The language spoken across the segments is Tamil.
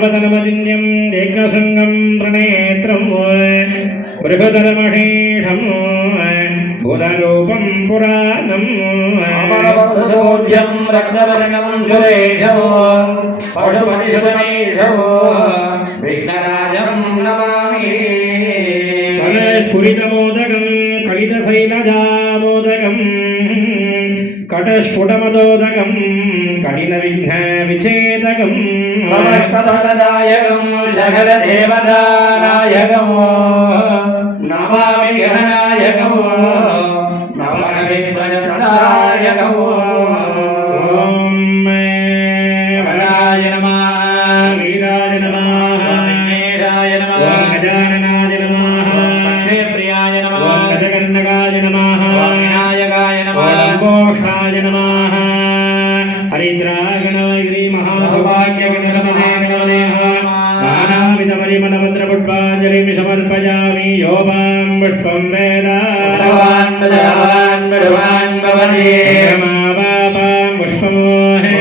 नीलवदनमजिन्यं देग्नसङ्गं प्रणेत्रं बृहदरमहेशं भूतरूपं पुराणं अमरवधूर्यं रक्तवर्णं सुरेशं पशुपतिसुतमेशं विघ्नराजं नमामि स्फुरितमोदकं कलितशैलजामोदकं कटस्फुटमदोदकं कठिनविघ्नविच्छेदकं समस्तफलदायकं सकलदेवतानायकं नमामि गणनायकं नवविघ्नसदायकं वराय नमः वीराय नमः विघ्नेशाय नमः गजाननाय नमः प्रियाय नमः गजकर्णकाय नमः विनायकाय नमः लम्बोषाय नमः हरिद्रागणगिरि महासौभाग्यगणपते नानाविधपरिमलपत्रपुष्पाञ्जलिं समर्पयामि यो मां पुष्पं वेद भगवान् भवति रमापां पुष्पमोहे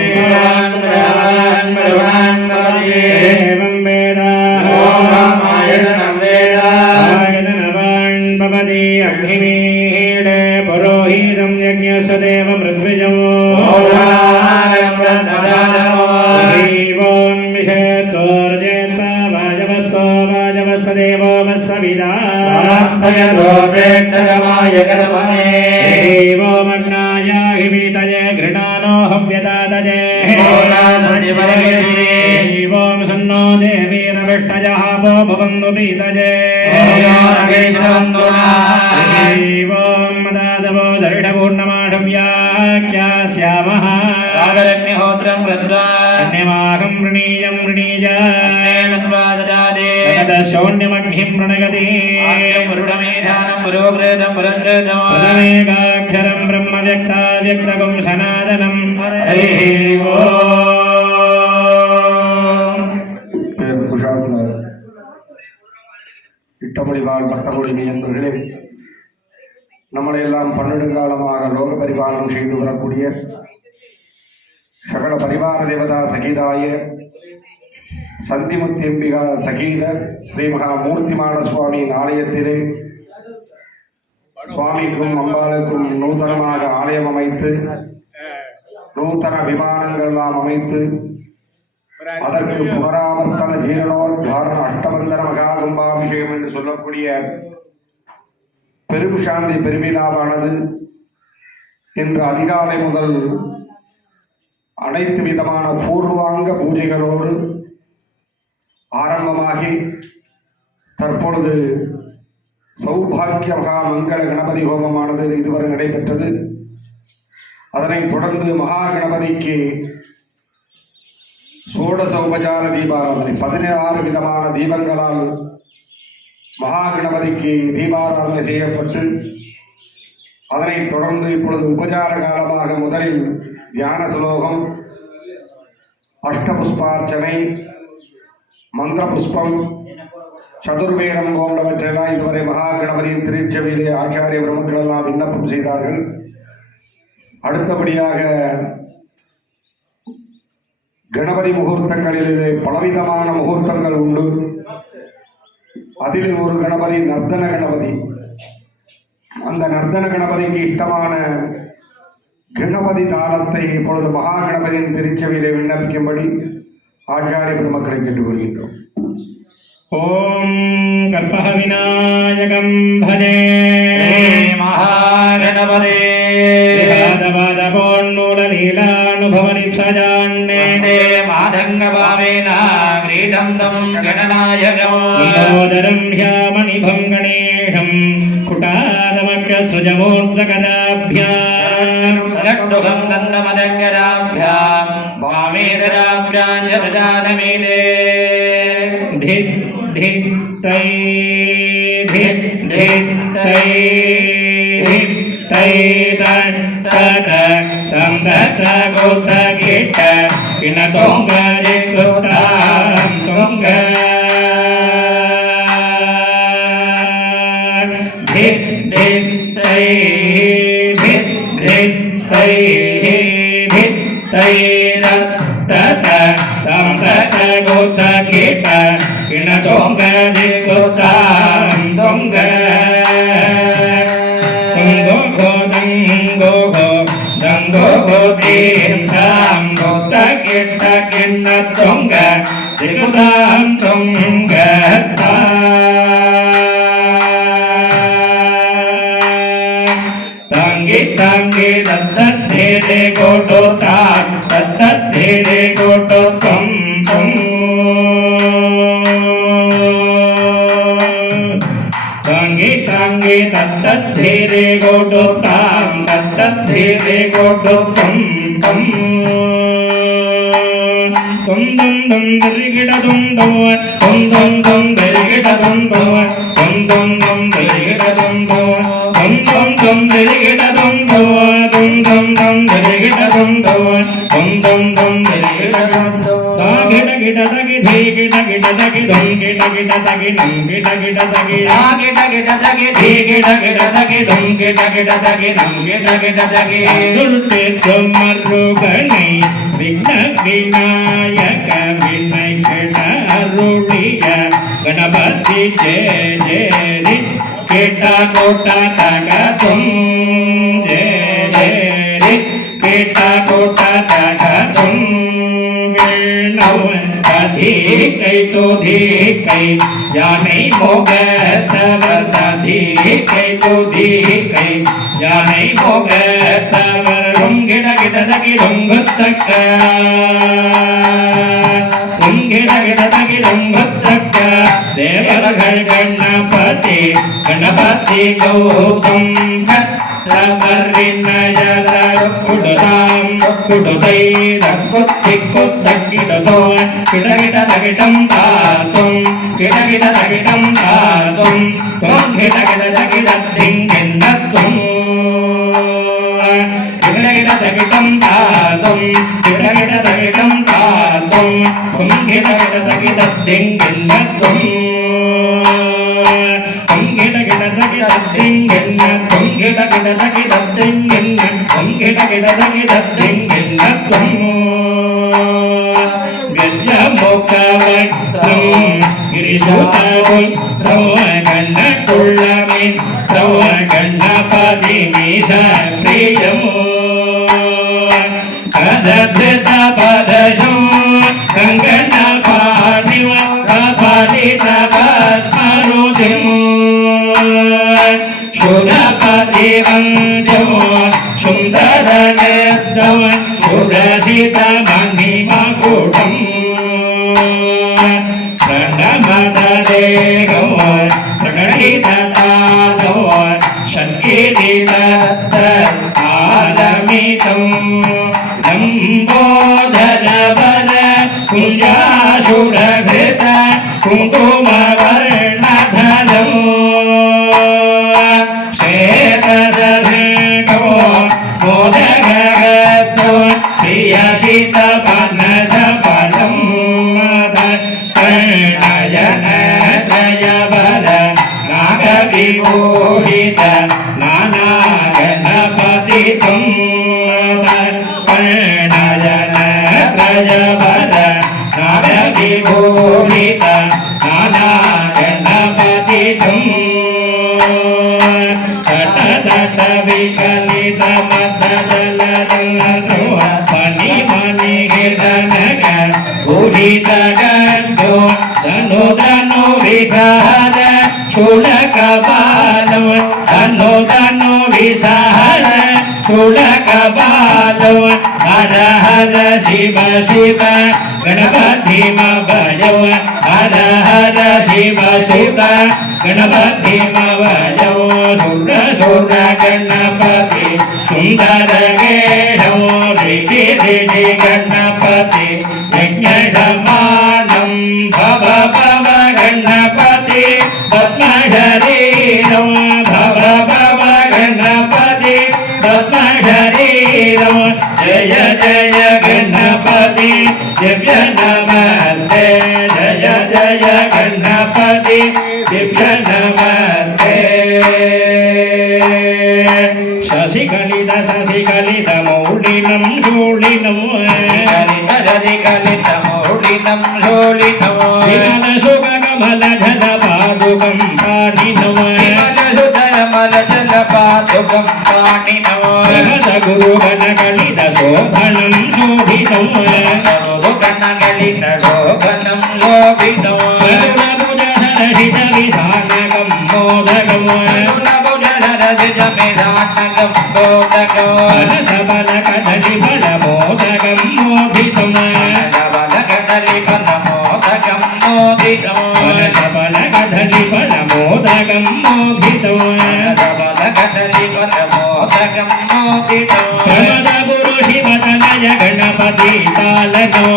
भगवान् भवति एवं वेद आयतनं वेद आयतनवान् भवति अग्निमीडे पुरोहितं यज्ञस्य देवं ऋग्विजम् देवो वत्सविदा देवो मग्नाय हिवीतये घृणानो हव्यदातये देवों सन्नो देवीरविष्टयः वो भवन्तु पीतये देवों मदादवो दर्ढपूर्णमाढव्याख्यास्यामः अग्निहोत्रं कृत्वा अन्यमाहं वृणीयं वृणीय शौन्यमग्निं प्रणगति प्रथमेकाक्षरं ब्रह्म व्यक्ताव्यक्तगुं सनातनं हरिः இட்டமொழிவாழ் பக்தகோடி என்பவர்களே, நம்மளை எல்லாம் பன்னெடுங்காலமாக லோக பரிபாலனம் செய்து வரக்கூடிய சகல பரிவார தேவதா சகிதாய சந்திமுத்தியம்பிகா சகீர ஸ்ரீ மகா மூர்த்திமான சுவாமியின் ஆலயத்திலே சுவாமிக்கும் அம்பாளுக்கும் நூதனமாக ஆலயம் அமைத்து நூதன விமானங்கள் எல்லாம் அமைத்து அதற்கு புனராவர்த்தன ஜீரணோத்தாரண அஷ்டபந்தன மகா கும்பாபிஷேகம் என்று சொல்லக்கூடிய பெரும் சாந்தி பெருவிழாவானது இன்று அதிகாலை முதல் அனைத்து விதமான பூர்வாங்க பூஜைகளோடு ஆரம்பமாகி தற்பொழுது சௌபாகிய மகா மங்கள கணபதி ஹோமமானது இதுவரை நடைபெற்றது. அதனைத் தொடர்ந்து மகா கணபதிக்கு சோடச உபசார தீபாராதனை 16 விதமான தீபங்களால் மகா கணபதிக்கு தீபாராதனை செய்யப்பட்டு அதனைத் தொடர்ந்து இப்பொழுது உபசார காலமாக முதலில் தியான ஸ்லோகம், அஷ்டபுஷ்பார்ச்சனை, மந்திர புஷ்பம், சதுர்வேதம் போன்றவற்றெல்லாம் இதுவரை மகா கணபதியின் திருச்சபையிலே ஆச்சாரிய பிரமுக்கள் எல்லாம் விண்ணப்பம் செய்தார்கள். அடுத்தபடியாக கணபதி முகூர்த்தங்களிலே பலவிதமான முகூர்த்தங்கள் உண்டு. அதில் ஒரு கணபதி நர்த்தன கணபதி. அந்த நர்த்தன கணபதிக்கு இஷ்டமான கணபதி தாளத்தை இப்பொழுது மகா கணபதியின் திருச்சபையிலே விண்ணப்பிக்கும்படி ஆச்சாரிய பெருமக்களை கேட்டுக்கொள்கின்றோம். ஓம் கற்பக விநாயகம் பஜே மகாகணபதே நீலானுபவனிப்சஜான்னே மாதங்கபாவேன கிரீடம் தம் கணநாயகம் மனோதரம் ஹ்யாமணிபம் கணேஷம் குட்டாரமக்ய சுஜமூர்த்தகதாभ्याम् சரக்துகம் தந்தமதங்கராभ्याम् வாமேதராभ्याञ्जलजानमेदे धित् धित् तै धित् धित् तै धित् तै तत् तत् तं तत् गोत्र गिट्ट किन तोंग जित्तुतां तोंग धित् धित् तै धित् धित् तै धित् तै तत् तत् तं तत् गोत्र திகுதாம் துங்கத்தா தங்கி தங்கி தத்தேரே கோட்டோ தாம் தத்தேரே கோட்டோ தம் தம் தங்கி தங்கி தத்தேரே கோட்டோ தாம் தத்தேரே கோட்டோ தம் தம் தும் தும் தும் திருகிட தும் தும் தும் தும் தும் திருகிட தும் தும் தும் தும் தும் திருகிட தும் தும் தும் தும் தும் திருகிட தும் தும் தும் தும் தும் திருகிட தும் தும் தும் தும் தும் திருகிட தும் தும் தாகிட கிட தகி தீ கிட கிட தகி தும் கிட கிட தகி நம் கிட கிட தகி தாகிட கிட தகி தீ கிட கிட தகி தும் கிட கிட தகி நம் கிட கிட தகி துர்த்தே தும்மருகனை விக்ன விநாயக வினை கெட அருளிய கணபதி ஜெய ஜெயரி கேட்டா கோட்டா தக தும் ஜெய ஜெயரி கேட்டா கோட்டா தக தும் கை தோதி கை யானை மோகத்தவர் கை தோதி கை யானை மோகத்தவர் கிட கிடதகி ரொம்பத்தக்க கிட கிடதகி ரொம்பத்தக்க தேவர்கள் கணபதி கணபதி கௌதம் குடுதாம் குடுதை குத்தி குத்தக்கிடதோ கிடகிட தகிடம் தாத்தும் கிடகிட தகிடம் தாத்தும் தும் கிடகிட தகிடத்திங்கென்னத்தும் கிடகிட தகிடம் தாத்தும் கிடகிட தகிடம் தாத்தும் தும் கிடகிட தகிடத்திங்கென்னத்தும் கிட கிட தகிடத்திங்கென்ன தும் கிட கிட தகிடத்திங்கென்ன தும் கிட கிட தகிடத்திங்கென்ன தும் கஜமுகவட்டம் கிரிசுதவும் தவ கண்ண குள்ளமின் தவ கண்ணபதி மீச பிரியமோ கதபித பதசம் கங்கண பாணிவ கபாலித பத்மருதிமோ சுரபதி வந்தவோ சுந்தர நேர்தவ சுரசித மணிமகுடம் பிரணமதேகவ பிரகடிததாதவ சங்கீதிதத்த ஆலமிதம் லம்போதரவர குஞ்சாசுரகிருத குங்குமவர்ணதலம் சேததேகவ மோதகத்தவ பிரியசித பனசபலம் நயன ஜயவர நாகவிமோஹித நானா கணபதி தும் நயன ஜயவர நாகவிமோஹித நானா கணபதி தும் தட தட விகலித மதலலலோ பனி மணி ஹிரணக பூரிதகோ தனு தனு விசார சூழகபாலவ தனு தனு விசார சூழகபாலவ ஹர ஹர சிவ சிவ கணபதி மபயவ ஹர ஹர சிவ சிவ கணபதி மபயவ சுர சுர கணபதி சுந்தர கேஷவோ ரிஷி ரிஷி கணபதி யஜ்ஞமானம் பவ பவ கணபதி பத்மசரீரம் பவ பவ கணபதி பத்மசரீரம் ஜய ஜய கணபதி திவ்ய நமஸ்தே ஜய ஜய கணபதி திவ்ய நமஸ்தே சசிகலித சசிகலித மௌலினம் சூழினம் கலித மௌலினம் சூழினம் விமல சுகமல ஜல பாதுகம் பாணினம் சுதமல ஜல பாதுகம் பாணினம் குரு கண கலித சோபனம் சோபினம் குரு கண கலித சோபனம் शोभितो सरसिज विधानकं मोदकं सबल कदली बल मोदकं मोदितं सबल कदली बल मोदकं मोदितं प्रमद गुरु शिवतनय गणपति तालनो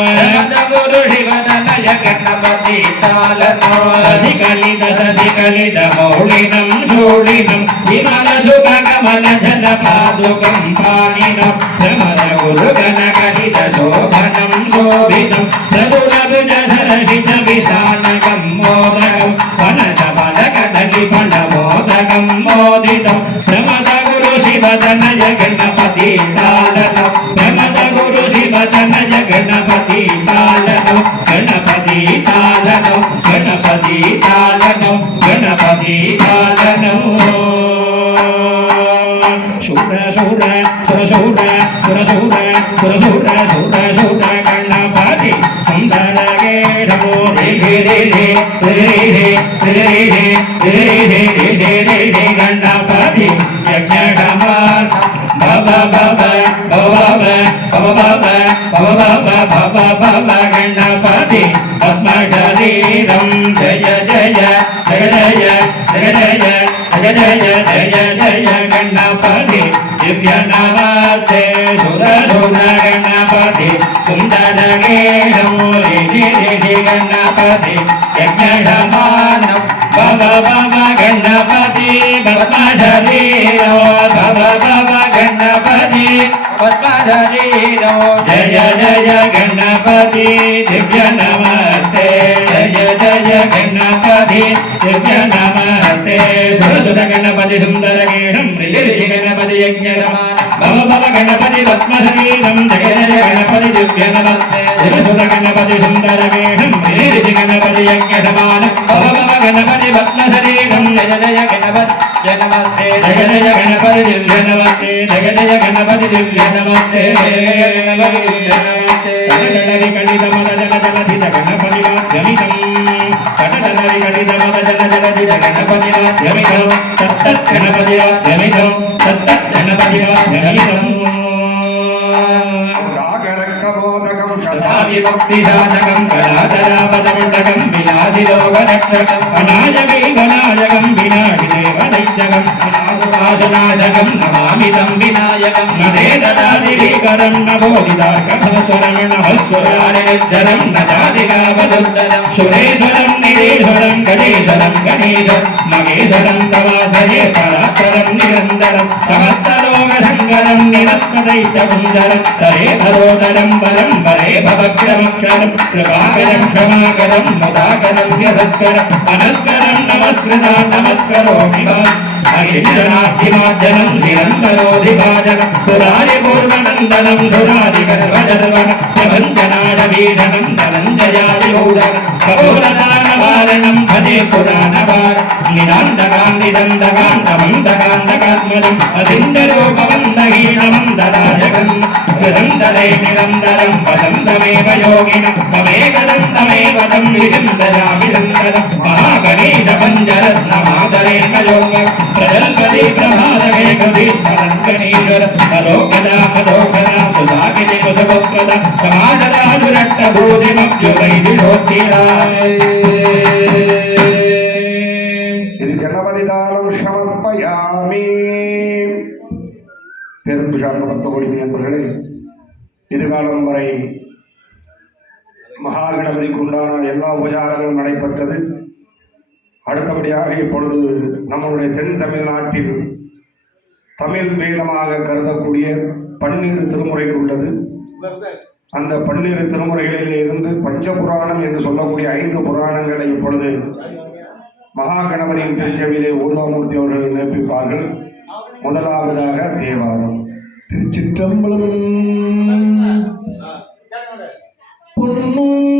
शशिकलित मौलिनं शूलिनं विमल शुभ कमल जल पादुकं पाणिनं प्रमद गुरु गणकलित शोभनं शोभितं प्रभुरभुज सरसिज विशानकं मोदकं वनसबल कदली फल मोदकं मोदितं प्रमद गुरु शिवतनय गणपति तालनो प्रमद गुरु शिवतनय गणपति तालनो गणपति तालनो गणपति तालनो गणपति तालनो शूर शूर सुर शूर सुर शूर सुर शूर शूर शूर गणपति सुंदर गेढ़ो रे रे रे रे रे रे रे रे गणपति यज्ञधर्मर भव भव भव भव भव भव भव भव गणपति पद्मशरीरं जय जय जय जय जय जय जय जय जय गणपति दिव्य नमस्ते सुर सुर गणपति सुंदर गेढ़ो रे रे गणपति यज्ञधर्मर भव भव गणपति पद्मशरीरो भव भव गणपति पद्मशरीरो जय जय गणपति दिव्य नमस्ते जय जय गणपति दिव्य नमस्ते सुरसुर गणपति सुंदर गेढ़ं ऋषि गणपति यज्ञधर्मर भव भव गणपति पद्मशरीरं जय जय गणपति दिव्य नमस्ते सुरसुर गणपति सुंदर गेढ़ं ऋषि गणपति यज्ञधर्मर भव भव गणपति पद्मशरीरं जय जय गणपति जय नमस्ते जय जय गणपति दिव्य नमस्ते जय जय गणपति दिव्य नमस्ते गणपति दिव्य नमस्ते कटडरि कलित मद जल जलधित गणपति वाद्यमितं कटडरि कलित मद जल जलधित गणपति वाद्यमितं तत्तत् गणपति वाद्यमितं तत्तत् गणपति वाद्यमितं मोदकं सदा विमुक्तिदायकं कलाधरापदमण्डकं विलासिलोकरक्षकम् अनायकैकनायकं विनाशिदेवदैत्यकम् अनाशनाशकं नमामि तं विनायकं न ते ददातिरीकरं न बोधितार्कभास्वरं नभस्वरानिर्जरं न जातिकावदुत्तरं सुरेश्वरं निरेश्वरं गणेश्वरं गणेशं मगेश्वरं तवासरे परात्परं निरन्तरं समस्तलोकशङ्करं निरस्तदैत्यकुन्दरं तरेधरोदरं परं परे भवक्रमक्षरं कृपाकरं क्षमाकरं मुदाकरं यशस्करं मनस्करं नमस्कृता नमस्करोमि अहिंसनाधिमार्जनं निरन्तरोधिभाजनं पुरारिपूर्वनन्दनं सुरादिगर्भजर्वनं प्रभञ्जनाडभीषणं धनञ्जयादिगौडनं कपोलदानवारणं भजे पुराणवार निरान्दकान्निदन्दकान्तमन्तकान्तकात्मजम् असिन्दरूपवन्दहीनमन्ददायकम् निरन्तरे निरन्तरं वसन्तमेव योगिनं तमेकदन्तमेव तं विचिन्तयामि सन्ततं महागणेशपञ्चरत्नमादरेण योगं प्रजल्पति प्रभातके गभीष्मरं गणेश्वर अलोकदा अधोकदा सुसाकिनि कुसुपुत्रदा समासदा दुरट्टभूतिमभ्युपैदिरोत्थिराय இது கணபதி தானம் சமர்ப்பயாமி. பெரும் சார்ந்த பக்தகோடி நண்பர்களே, இதுகாலம் வரை மகா கணபதிக்கு உண்டான எல்லா உபச்சாரங்களும் நடைபெற்றது. அடுத்தபடியாக இப்பொழுது நம்முடைய தென் தமிழ்நாட்டில் தமிழ் வேதமாக கருதக்கூடிய 12 திருமுறைகள் உள்ளது. அந்த 12 திருமுறைகளிலே இருந்து பஞ்சபுராணம் என்று சொல்லக்கூடிய 5 புராணங்களை இப்பொழுது மகா கணபதியின் திருச்செவியிலே ஊர்வாமூர்த்தி அவர்கள் விண்ணப்பிப்பார்கள். முதலாவதாக தேவாரம். திருச்சிற்றம்பலம். பொன்னும்